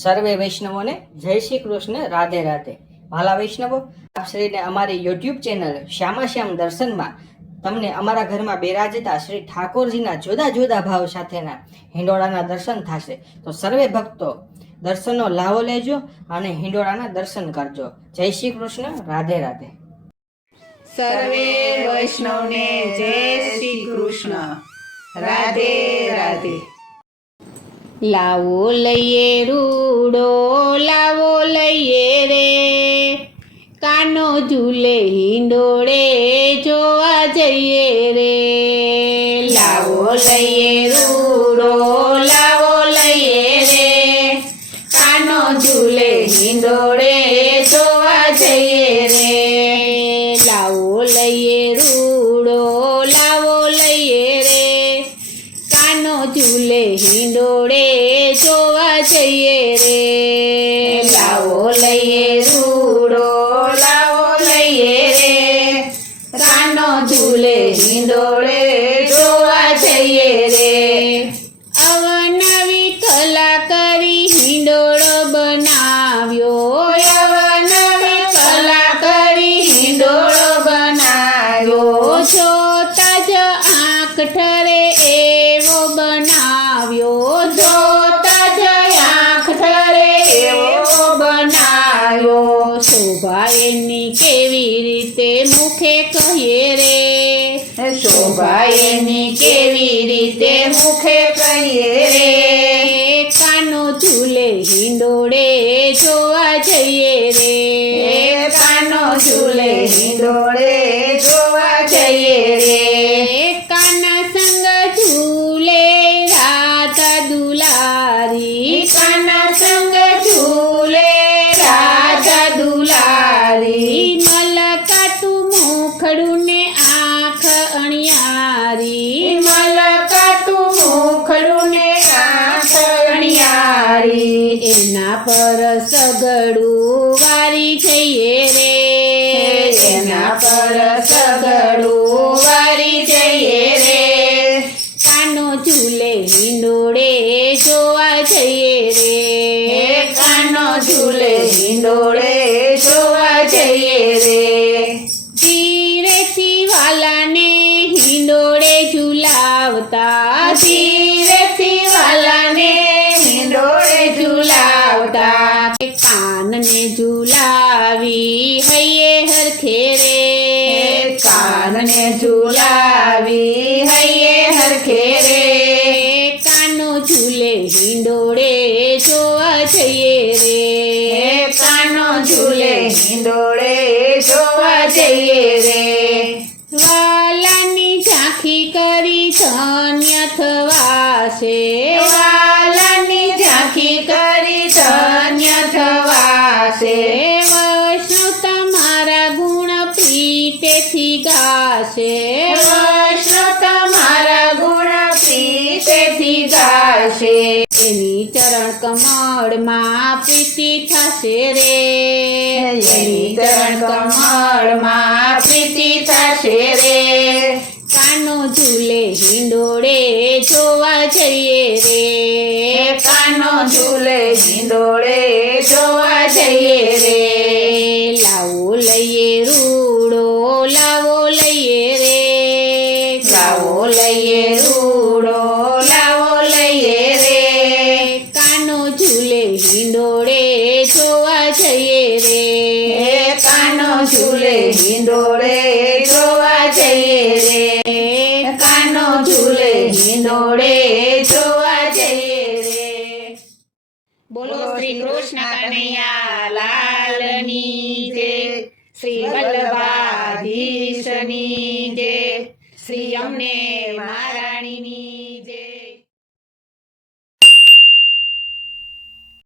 સર્વે વૈષ્ણવોને જય શ્રી કૃષ્ણ, રાધે રાધે. ભાલા વૈષ્ણવો, આપ શ્રીને અમારી યુટ્યુબ ચેનલ શ્યામાશ્યામ દર્શનમાં તમને અમારા ઘરમાં બિરાજતા શ્રી ઠાકોરજીના જુદા જુદા ભાવ સાથેના હિંડોળાના દર્શન થશે. તો સર્વે ભક્તો દર્શનનો લાવો લેજો અને હિંડોળાના દર્શન કરજો. જય શ્રી કૃષ્ણ, રાધે રાધે. સર્વે વૈષ્ણવને જય શ્રી કૃષ્ણ, રાધે રાધે. લાવો લઈએ રૂડો, લાવો લઈએ રે, કાનો ઝૂલે હિંડોળે જોવા જઈએ રે. લાવો લઈએ રૂડો, લાવો લઈએ રે, કાનો ઝૂલે હિંડોળે જોવા જઈએ રે. લાવો લઈએ રૂડો, લાવો લઈએ રે, કાનો ઝૂલે હિંડોળે જોવા જઈએ રે. લાવો લઈએ રૂડો, લાવો લઈએ રે, કાનો ઝૂલે હિંડોળે જોવા જઈએ રે. અવનવી કલા કરી હિંડોળો બનાવ્યો, અવનવી કલા કરી હિંડોળો બનાવ્યો, જોતા જ આંખ ઠરે એવો બનાવ્યો, જોતા જ આંખ ઠરે એવો બનાવ્યો. શોભા એની કેવી રીતે મુખે કહીએ રે, શોભા એની કેવી રીતે મુખે કહીએ રે. કાનો ઝૂલે હિંડોળે જોવા જઈએ રે, કાનો ઝૂલે હિંડોળે જોવા જઈએ રે. કાના સંગ ઝૂલે રાધા દુલારી, કાના સંગ ઝૂલે રાધા દુલારી. મલકાતું મુખડું ને આંખ અણિયારી, મલકાતું મુખડું ને આંખ અણિયારી. એના પર સગડું વારી જઈએ રે, એના પર સગડું વારી જઈએ રે. કાનો ઝૂલે હિંડોળે જોવા જઈએ રે, કાનો ઝૂલે હિંડોળે જોવા જઈએ રે. ધીરેથી વાલાને હિંડોળે ઝુલાવતા, ધીરેથી વાલાને હિંડોળે ઝુલાવતા. કાનને ઝુલાવી હૈયે હરખે રે, કાનને ઝુલાવી હૈયે હરખે રે. કાનો ઝૂલે હિંડોળે જોવા જઈએ રે, કાનો ઝૂલે હિંડોળે જોવા જઈએ રે. વાલાની ઝાંખી કરી ધન્ય થવાશે, વાલાની ઝાંખી કરી ધન્ય થવાશે. વૈષ્ણવ તમારા ગુણ પ્રીતેથી ગાશે, વૈષ્ણવ તમારા ગુણ પ્રીતેથી ગાશે. એની ચરણ કમળમાં પ્રીતિ થશે રે, એની ચરણ કમળમાં પ્રીતિ થશે રે. કાનો ઝૂલે હિંડોળે જોવા જઈએ રે, કાનો ઝૂલે હિંડોળે જોવા જઈએ રે. લાવો લઈએ રૂડો, લાવો લઈએ રે, લાવો લઈએ રૂડો, લાવો લઈએ રે. કાનો ઝૂલે હિંડોળે જોવા જઈએ રે, કાનો ઝૂલે હિંડોળે જોવા જઈએ રે. કાનો ઝૂલે હિંડોળે જોવા જઈએ રે. બોલો શ્રી કૃષ્ણ કનૈયા લાલની જય, શ્રી વલ્લભાધીશની જય, શ્રી અમને મહારાણી